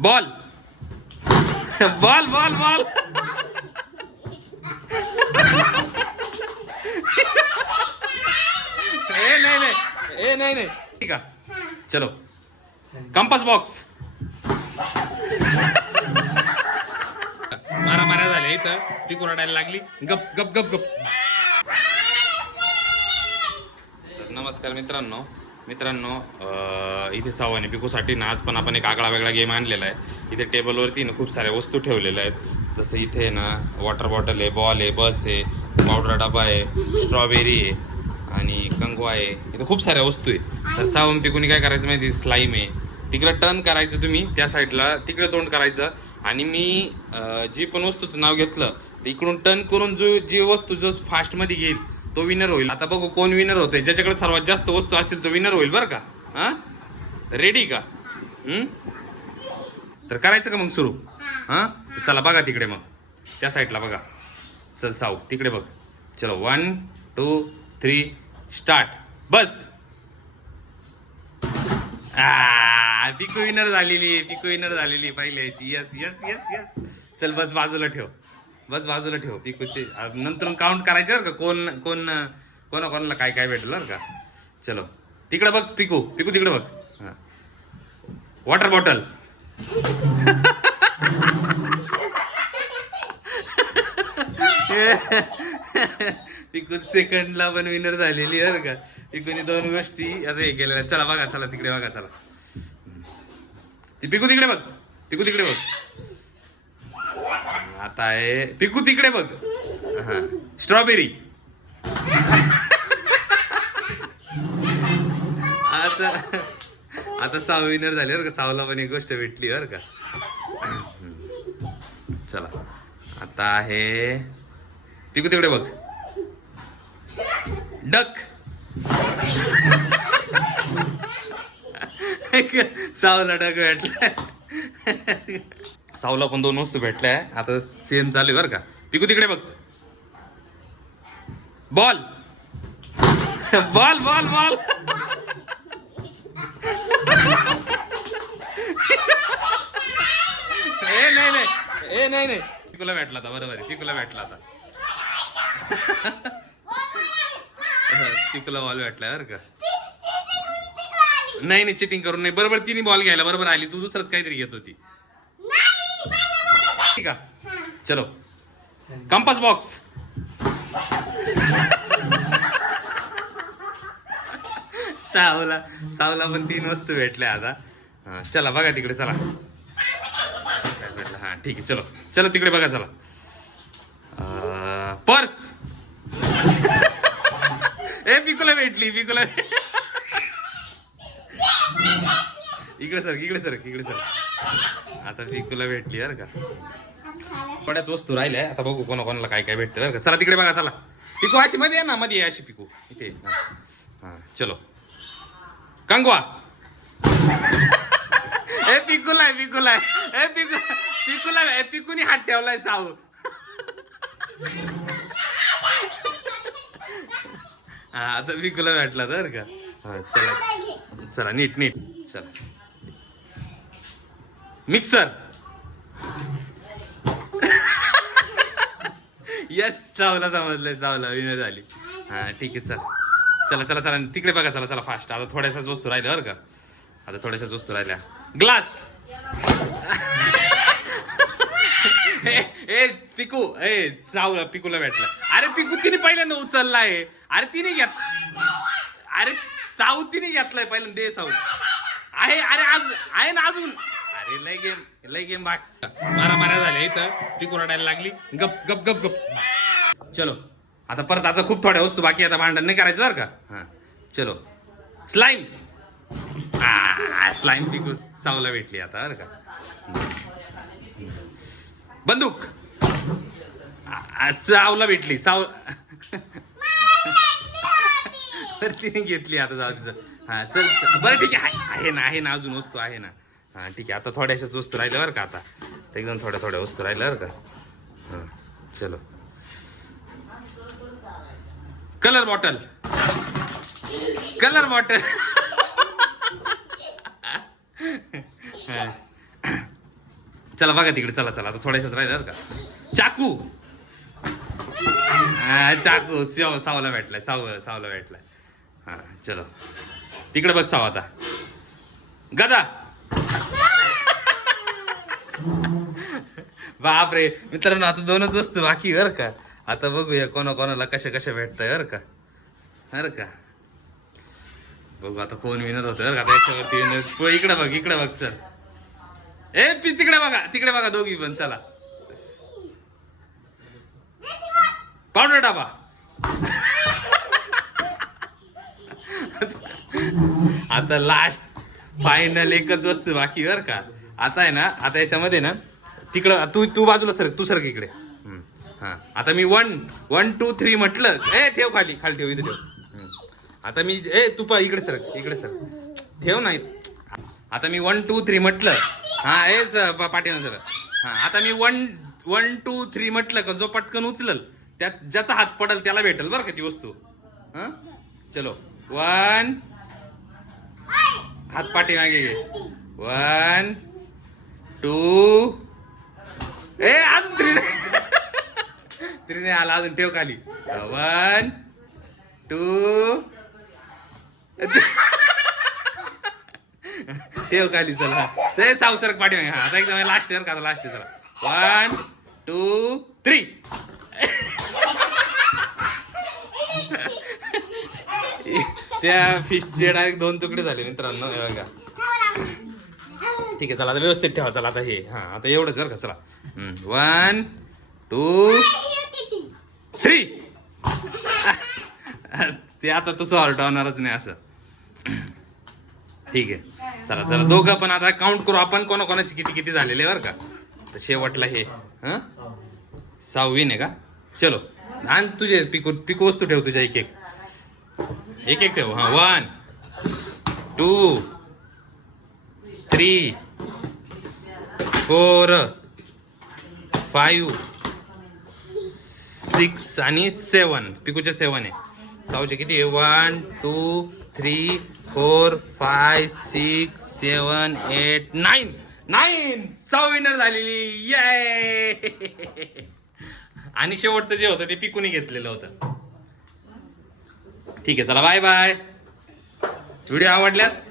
Ball ball ball ball ए नाही नाही ए नाही नाही ठीक आहे चलो कंपास बॉक्स मारा झाल्या इथं पिकू रडायला लागली गप गप गप गप. नमस्कार मित्रांनो इथे सावाने पिकूसाठी ना आज पण आपण एक आगळा वेगळा गेम आणलेला आहे. इथे टेबलवरती ना खूप साऱ्या वस्तू ठेवलेल्या आहेत. जसं इथे ना वॉटर बॉटल आहे, बॉल आहे, बस आहे, पावडर डबा आहे, स्ट्रॉबेरी आहे आणि कंगवा आहे. इथे खूप साऱ्या वस्तू आहे. तर सावम पिकूनी काय करायचं माहिती, स्लाईम आहे तिकडं टर्न करायचं, तुम्ही त्या साईडला तिकडे तोंड करायचं आणि मी जी पण वस्तूचं नाव घेतलं इकडून टर्न करून जी वस्तू जो फास्ट मध्ये घेईल तो विनर होईल. आता बघू कोण विनर होतोय. ज्याच्याकडे सर्वात जास्त वस्तू असतील तो विनर होईल बरं का. हा रेडी का? तर करायचं का मग सुरू? हा चला बघा तिकडे, मग त्या साईडला बघा. चल साऊ तिकडे बघ. चलो 1 2 3 स्टार्ट. बस. पिकू विनर झालेली पहिल्याची. Yes yes yes yes. चल बस बाजूला ठेव पिकूचे. नंतर काउंट करायचे बरं का, कोणाला काय काय भेटलं बरं का. चलो तिकडे बघ पिकू तिकडे बघ. हा वॉटर बॉटल. पिकू सेकंडला पण विनर झालेली बरं का. पिकूने 2 गोष्टी आता हे केलेल्या. चला बघा, चला तिकडे बघा. चला ती पिकू तिकडे बघ. आता आहे पिकू तिकडे बघ. हा स्ट्रॉबेरी. आता 6 विनर झाले बरं का. 6ला पण एक गोष्ट भेटली बरं का. चला आता आहे पिकू तिकडे बघ. डक. 6ला डक भेटलाय. 6ला पण 2 वस्तू भेटल्या. आता सेम चालू आहे बरं का. पिकू तिकडे बघ. Ball ball ball ball. ए नाही पिकूला भेटला आता. बरोबर आहे, पिकूला भेटला आता. पिकूला बॉल भेटलाय बरं का. नाही चिटिंग करून नाही. बरोबर तिने बॉल घ्यायला बरोबर आली. तू दुसरंच काहीतरी घेत होती. ठीक आहे चलो कंपास बॉक्स. सावला पण 3 वस्तू भेटल्या आता. हा चला बघा तिकडे. चला काय भेटलं. हा ठीक आहे चलो तिकडे बघा. चला पर्स. पिकूला भेटली. इकडे सर. आता पिकूला भेटली बरं का. थोड्याच वस्तू राहिल्या. आता बघू कोणाला काय काय भेटतं बरं का. चला तिकडे बघा. चला पिकू अशी मध्ये आहे ना, मध्ये अशी पिकू इथे. हा चलो कंगवा. पिकूने हात ठेवलाय साऊ. हा आता पिकूला भेटला तर का. हा चला नीट चला. मिक्सर. यस सावला समजलंय. सावला विनर झाली. हा ठीक आहे चला तिकडे बघा. चला फास्ट. आता थोड्याशाच वस्तू राहिल्या बरं का. ग्लास. पिकू सावला पिकूला भेटला. अरे पिकू तिने पहिल्यांदा उचललाय. अरे तिने घेतलाय पहिल्यांदा. दे साऊ आहे. अरे आहे ना अजून. अरे लय गेम बाग. मारा झाल्या इथं. पिकू रडायला लागली. गप गप गप गप. चलो आता परत. आता खूप थोड्या वस्तू बाकी. आता भांडण नाही करायचं बरं का. हा चलो स्लाईम. स्लाईम पिकू सावला भेटली आता बरं का. बंदूक. सावला भेटली. तिने घेतली आता. जाऊ तिचं. हा चल बरं ठीक आहे ना अजून वस्तू आहे ना. हा ठीक आहे. आता थोड्याशाच वस्तू राहिल्या बरं का. आता एकदम थोड्या वस्तू राहिल्या बरं का. हा चलो कलर बॉटल. चला बघा तिकडे, चला चला आता थोड्याशाच राहिलं का. चाकू, चाकू सावला भेटलाय, सावला भेटलाय. हा चलो तिकडे बघ साव आता. गदा. बापरे मित्रांनो, आता 2च वस्तू बाकी बर का. आता बघूया कोणाला कशा भेटताय बर का. बघू आता कोण विनर होत बरं का. त्याच्यावरती विनर. इकडे बघ चल. तिकडे बघा दोघी पण. चला पावडर डबा. आता लास्ट फायनल एकच वस्तू बाकी बर का. आता आहे ना, आता याच्यामध्ये ना तिकडं तू बाजूला सरक, तू सरक इकडे. हा आता मी 1 2 3 म्हटलं. ठेव खाली ठेव, इथे ठेव. आता मी तू इकडे सरक ठेव नाही. आता मी 1 2 3 म्हटलं. हा पाठीनं सर. हा आता मी 1 2 3 म्हटलं का जो पटकन उचलल त्यात ज्याचा हात पडल त्याला भेटल बरं का ती वस्तू. हा चलो 1. हात पाठी मागे घे. 1 2. अजून 3 नाही आला. अजून ठेव खाली. 1 2. ठेव खाली. चला साव सरक पाठी मागे. आता एकदम लास्ट का. आता लास्ट चला 1 2 3. त्या फिशचे डायरेक्ट 2 तुकडे झाले मित्रांनो. हे बघा. ठीक आहे चला आता व्यवस्थित ठेवा. चला आता हे आता एवढंच बरं का. चला 1 2 3. ते आता तसं ऑर्ट होणारच नाही असं. ठीक आहे चला दोघं पण आता काउंट करू आपण कोणाकोणाचे किती झालेले बरं का. तर शेवटला हे 6 आहे का. चलो आणि तुझे पिकू वस्तू ठेव तुझ्या एक ठेव. 1 2 3 4 5 6 आणि 7. पिकूचे 7 आहे. साऊचे किती आहे. 1 2 3 4 5 6 7 8 9. 6 विनर झालेली. ये. आणि शेवटचं जे होतं ते पिकूने घेतलेलं होतं. ठीक आहे चला बाय बाय. व्हिडिओ आवडल्यास